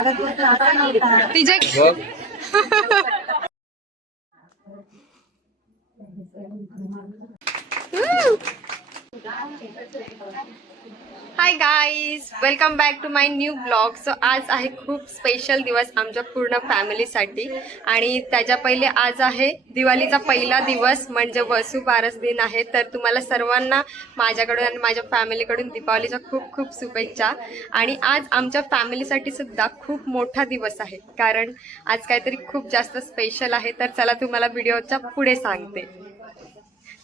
तिचे hi guys, welcome back to my new blog. So आज आहे खूप स्पेशल दिवस आमच्या पूर्ण फॅमिलीसाठी. आणि त्याच्या पहिले आज आहे दिवाळीचा पहिला दिवस म्हणजे वसुबारस दिन आहे. तर तुम्हाला सर्वांना माझ्याकडून आणि माझ्या फॅमिलीकडून दीपावलीच्या खूप खूप शुभेच्छा. आणि आज आमच्या फॅमिलीसाठी सुद्धा खूप मोठा दिवस आहे, कारण आज काहीतरी खूप जास्त स्पेशल आहे. तर चला तुम्हाला व्हिडिओच्या पुढे सांगते.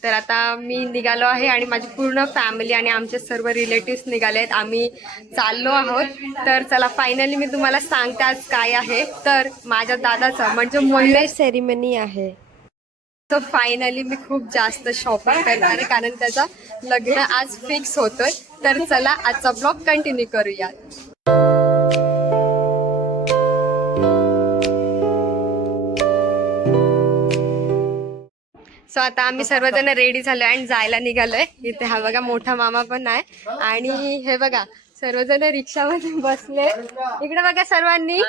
तर आता मी निघालो आहे आणि माझी पूर्ण फॅमिली आणि आमचे सर्व रिलेटिव्स निघाले आहेत. आम्ही चाललो आहोत. तर चला फायनली मी तुम्हाला सांगते आज काय आहे. तर माझ्या दादाचं म्हणजे मोहिळे सेरेमनी आहे. तर फायनली मी खूप जास्त शॉपिंग करणार आहे, कारण त्याचा लग्न आज फिक्स होतोय. तर चला आजचा ब्लॉग कंटिन्यू करूया. सो आता आम्ही सर्वजण रेडी झालोय आणि जायला निघालोय. इथे हा बघा मोठा मामा पण आहे आणि हे बघा सर्वजण रिक्षामध्ये बसले. इकडे बघा सर्वांनी.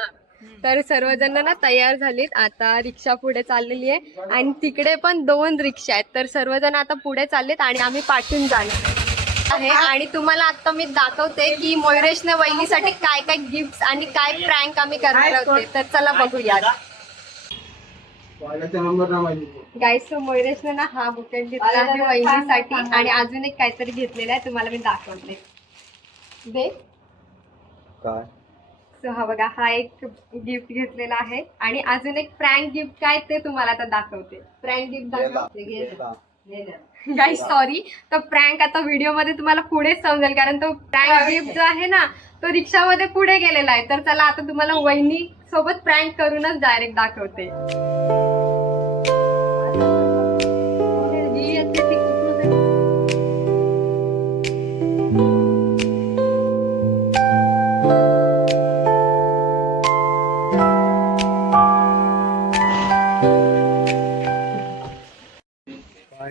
तर सर्वजण ना तयार झालीत. आता रिक्षा पुढे चाललेली आहे आणि तिकडे पण 2 रिक्षा आहेत. तर सर्वजण आता पुढे चाललेत आणि आम्ही पाठून जाणार आहे. आणि तुम्हाला आता मी दाखवते की मयुरेशने वहिनीसाठी काय काय गिफ्ट आणि काय प्रँक आम्ही करणार होते. तर चला बघूया. गाईस, मयुरेशने ना हा बुकेट घेतला आहे वहिनीसाठी आणि अजून एक काहीतरी घेतलेला आहे. तुम्हाला मी दाखवते. दे काय. सो हा बघा, हा एक गिफ्ट घेतलेला आहे आणि अजून एक प्रँक गिफ्ट काय ते तुम्हाला आता दाखवते. प्रँक गिफ्ट दाखवते. गाईस सॉरी, तो प्रँक आता व्हिडिओ मध्ये तुम्हाला पुढेच समजेल, कारण तो प्रँक गिफ्ट जो आहे ना तो रिक्षामध्ये पुढे गेलेला आहे. तर चला आता तुम्हाला वहिनी सोबत प्रँक करूनच डायरेक्ट दाखवते.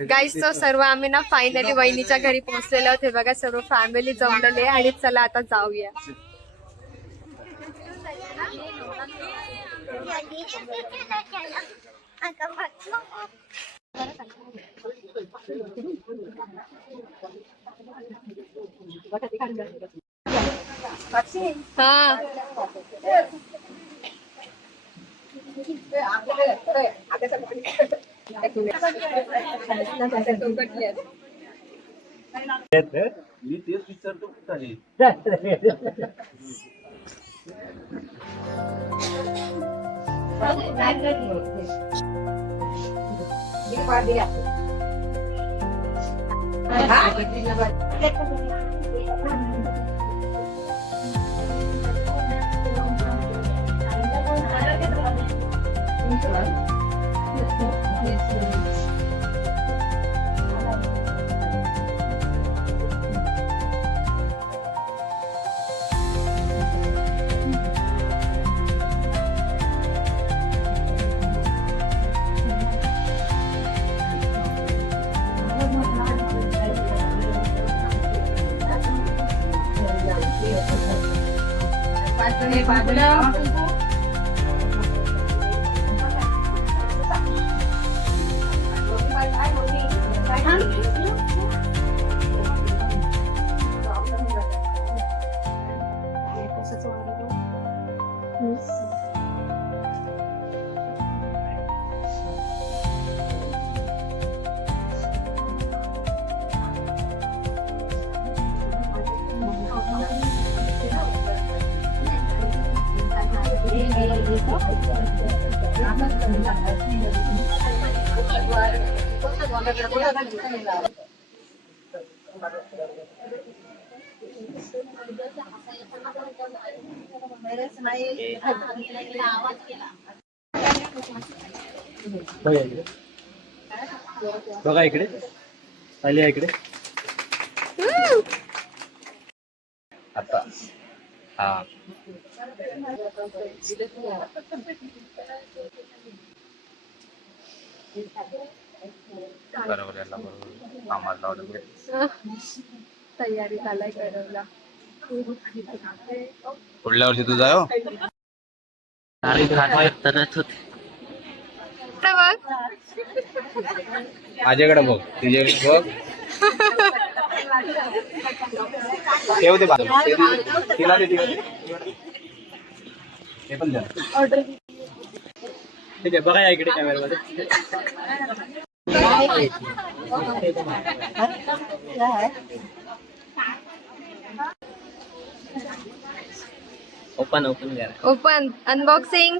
गाईस, तो सर्व आम्ही ना फायनली वहिनीच्या घरी पोहोचलेलो आहोत. हे बघा सर्व फॅमिली जमलेली आहे आणि चला आता जाऊया. हा मी तेच विचारतो कुठे बघा इकडे आली इकडे आता. हा बरोबर याला बरोबर आम्हाला तयारी झालाय करायला. पुढल्या वर्षी तू जायो. बघ माझ्याकडे बघ, तुझ्याकडे बघ. ठेव ते बाजूला. तिला दे, तिला दे. हे पण द्या. ठीक आहे, बघा या इकडे कॅमेरामध्ये. ओपन ओपन करा. Open unboxing.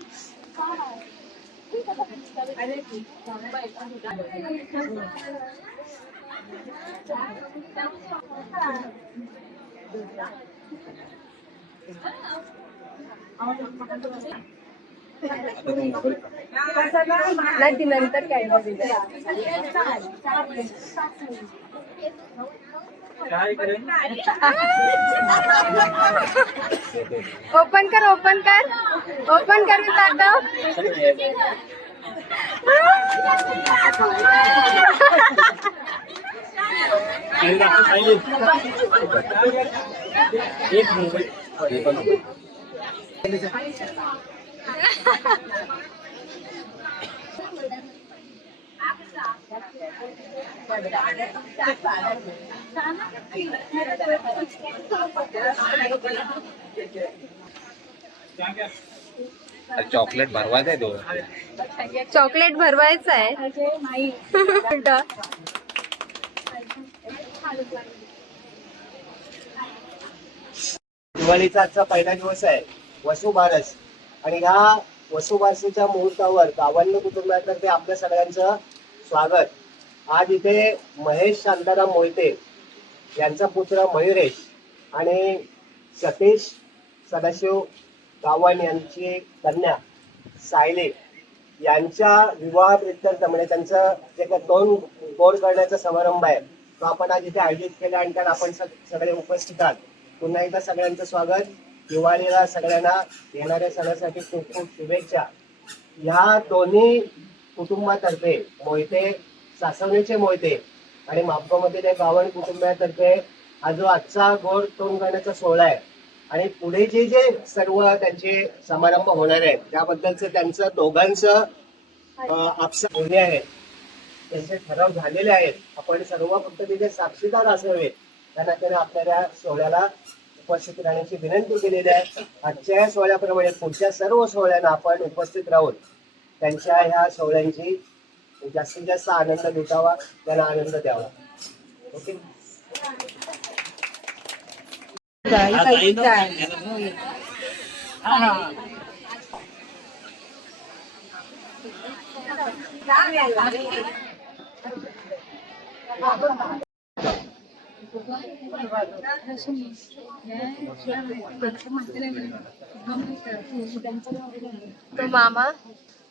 नाही ती नंतर काय ओपन कर ओपन कर ओपन करून दाखव. एक मोबाईल. चॉकलेट भरवायचं आहे तो. चॉकलेट भरवायचं आहे. दिवाळीचा आजचा पहिला दिवस आहे, वसुबारस. आणि ह्या वसुबारसीच्या मुहूर्तावर गावंड कुटुंबातर्फे आपल्या सगळ्यांचं स्वागत. आज इथे महेश शांताराम मोहिते यांचा पुत्र मयुरेश आणि सतीश सदाशिव गावंड यांची कन्या सायली यांच्या विवाह प्रित्यर्थ म्हणजे त्यांचं जे काही 2 गोड करण्याचा समारंभ आहे तो आपण आज इथे आयोजित केला आणि त्यात आपण सगळे उपस्थित आहात. पुन्हा एकदा सगळ्यांचं स्वागत. दिवाळीला सगळ्यांना येणाऱ्या सणासाठी खूप खूप शुभेच्छा. ह्या दोन्ही कुटुंबातर्फे मोहिते सासवणीचे मोहिते आणि मापगावमध्ये गावंड कुटुंबातर्फे हा जो आजचा गोड तोंड करण्याचा सोहळा आहे आणि पुढे जे जे सर्व त्यांचे समारंभ होणार आहेत त्याबद्दलचं त्यांचं दोघांचं आपसा बोलणे आहेत, त्यांचे ठराव झालेले आहेत. आपण सर्व फक्त तिथे साक्षीदार असावे त्या नात्याने आपल्याला सोहळ्याला उपस्थित राहण्याची विनंती केलेली आहे. आजच्या या सोहळ्याप्रमाणे पुढच्या सर्व सोहळ्यांना आपण उपस्थित राहून त्यांच्या ह्या सोहळ्यांची जास्तीत जास्त आनंद लुटावा, त्यांना आनंद द्यावा. ओके. तो मामा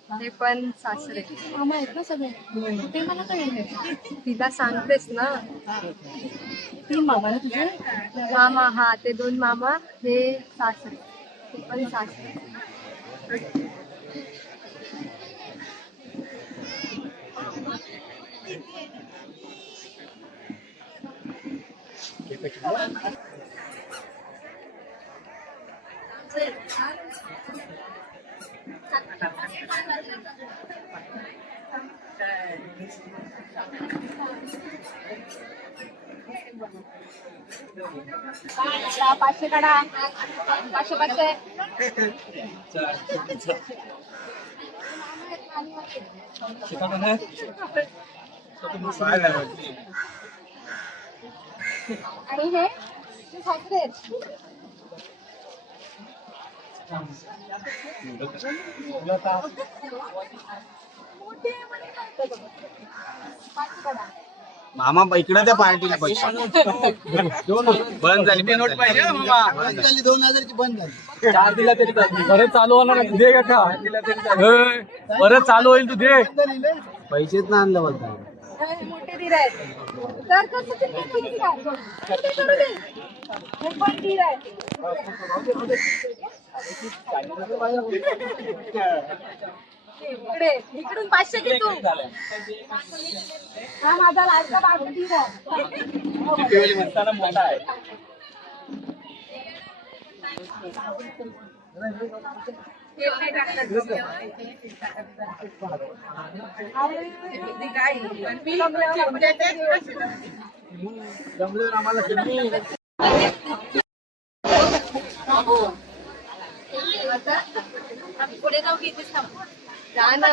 हे पण सासरे. मामा आहेत ना सगळे. ते मला कळलं. तिला सांगतेस ना. 3 मामा ना तुझे. मामा हा ते 2 मामा हे सासरे. ते पण सासरे. पाचशे काढा. 500. आणि हे सासरे आहेत. मामा इकडे त्या पार्टीला पैसे बंद झाली. नोट पाहिजे मामा. 2000ची बंद झाली. 4 दिला तरी परत चालू होणार नाही. दे का परत चालू होईल तू दे. पैसेच ना आणलं बोलता. मोठे धीर आहेत. तर कसं ते किती काय? हे पण धीर आहेत. इकडून 500 घे तू. हा माझा लाडका बाबू धीर आहे. म्हणताना मोठा आहे. पुढे जाऊ की जा ना.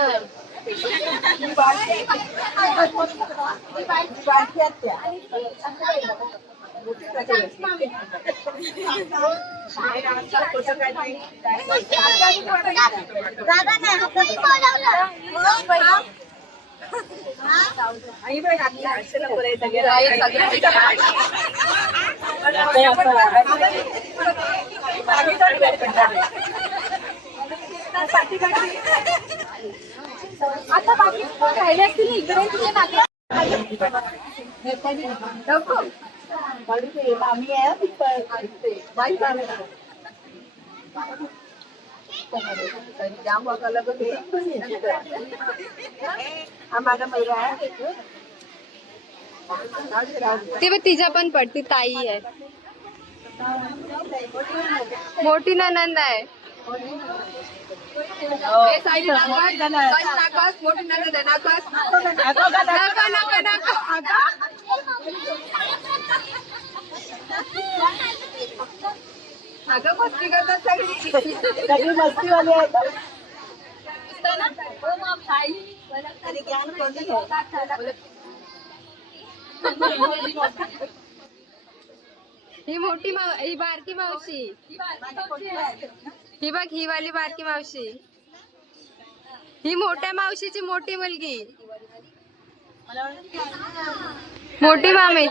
आता बाकी राहिले असतील इकडे तुझे नाते आम्ही माझा मुलगा आहे ते बघ तिच्या पण पडती ताई आहे. मोठी ननंद आहे. मोठी ननंद आहे. अगं मस्ती करतात सगळी मस्तीवाली आहेत. ही मोठी ही बारकी मावशी. ही बघ ही वाली बारकी मावशी. ही मोठ्या मावशीची मोठी मुलगी. मोठी मामी.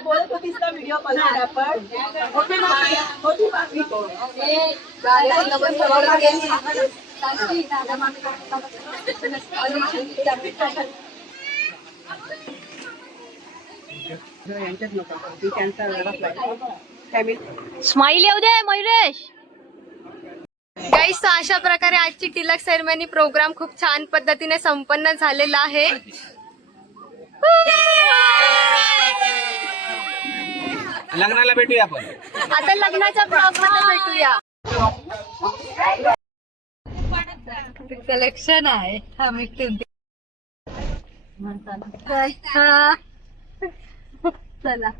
स्माईल येऊ दे मयुरेश. गाईस, अशा प्रकारे आजची टिलक सेरेमनी प्रोग्राम खूप छान पद्धतीने संपन्न झालेला आहे. लग्नाला भेटूया आपण. आता लग्नाच्या प्रोग्राम भेटूया. कलेक्शन आहे चला.